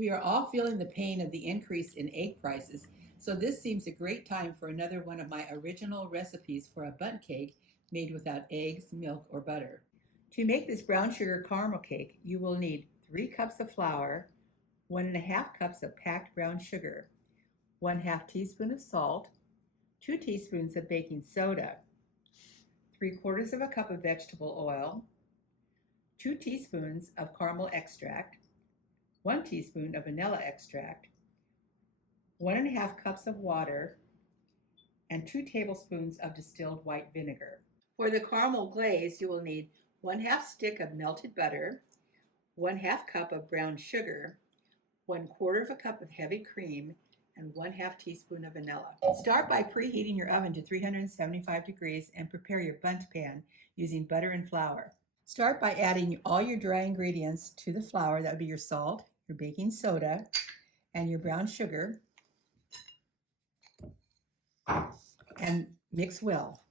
We are all feeling the pain of the increase in egg prices, so this seems a great time for another one of my original recipes for a bundt cake made without eggs, milk, or butter. To make this brown sugar caramel cake, you will need 3 cups of flour, 1½ cups of packed brown sugar, 1/2 teaspoon of salt, 2 teaspoons of baking soda, 3/4 of a cup of vegetable oil, 2 teaspoons of caramel extract, 1 teaspoon of vanilla extract, 1½ cups of water, and 2 tablespoons of distilled white vinegar. For the caramel glaze, you will need 1/2 stick of melted butter, 1/2 cup of brown sugar, 1/4 of a cup of heavy cream, and 1/2 teaspoon of vanilla. Start by preheating your oven to 375 degrees and prepare your bundt pan using butter and flour. Start by adding all your dry ingredients to the flour. That would be your salt, your baking soda, and your brown sugar, and mix well.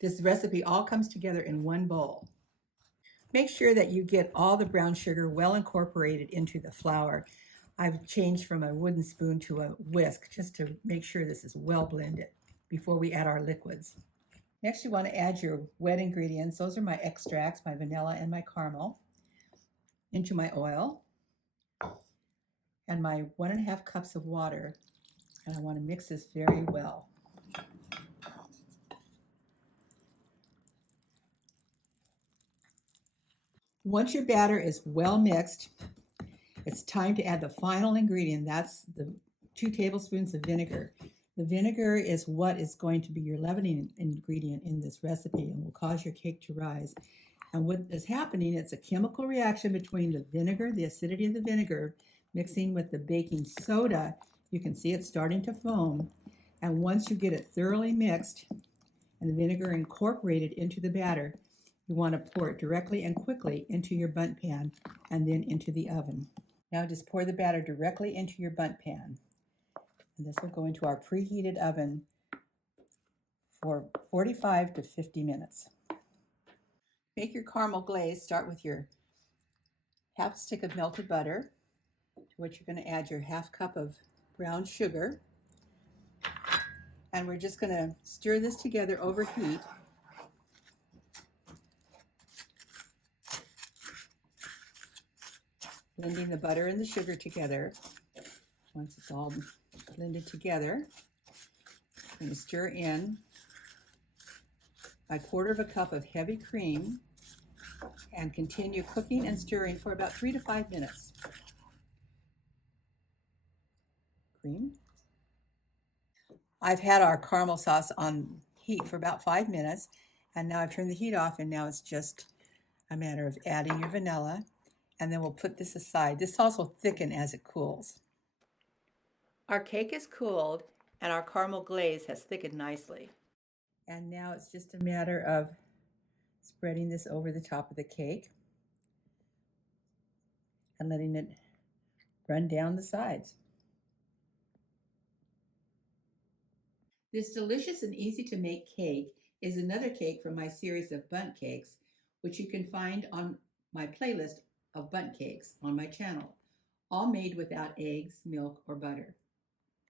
This recipe all comes together in one bowl. Make sure that you get all the brown sugar well incorporated into the flour. I've changed from a wooden spoon to a whisk just to make sure this is well blended before we add our liquids. Next, you want to add your wet ingredients. Those are my extracts, my vanilla and my caramel, into my oil and my 1½ cups of water. And I want to mix this very well. Once your batter is well mixed, it's time to add the final ingredient. That's the 2 tablespoons of vinegar. The vinegar is what is going to be your leavening ingredient in this recipe and will cause your cake to rise. And what is happening, it's a chemical reaction between the vinegar, the acidity of the vinegar, mixing with the baking soda. You can see it starting to foam. And once you get it thoroughly mixed and the vinegar incorporated into the batter, you want to pour it directly and quickly into your bundt pan and then into the oven. Now just pour the batter directly into your bundt pan. And this will go into our preheated oven for 45 to 50 minutes. Make your caramel glaze. Start with your 1/2 stick of melted butter, to which you're going to add your 1/2 cup of brown sugar. And we're just going to stir this together over heat. Blending the butter and the sugar together. Once it's all blended together, I'm going to stir in a 1/4 cup of heavy cream and continue cooking and stirring for about 3 to 5 minutes. Cream. I've had our caramel sauce on heat for about 5 minutes, and now I've turned the heat off, and now it's just a matter of adding your vanilla, and then we'll put this aside. This sauce will thicken as it cools. Our cake is cooled, and our caramel glaze has thickened nicely. And now it's just a matter of spreading this over the top of the cake and letting it run down the sides. This delicious and easy to make cake is another cake from my series of bundt cakes, which you can find on my playlist of bundt cakes on my channel, all made without eggs, milk, or butter.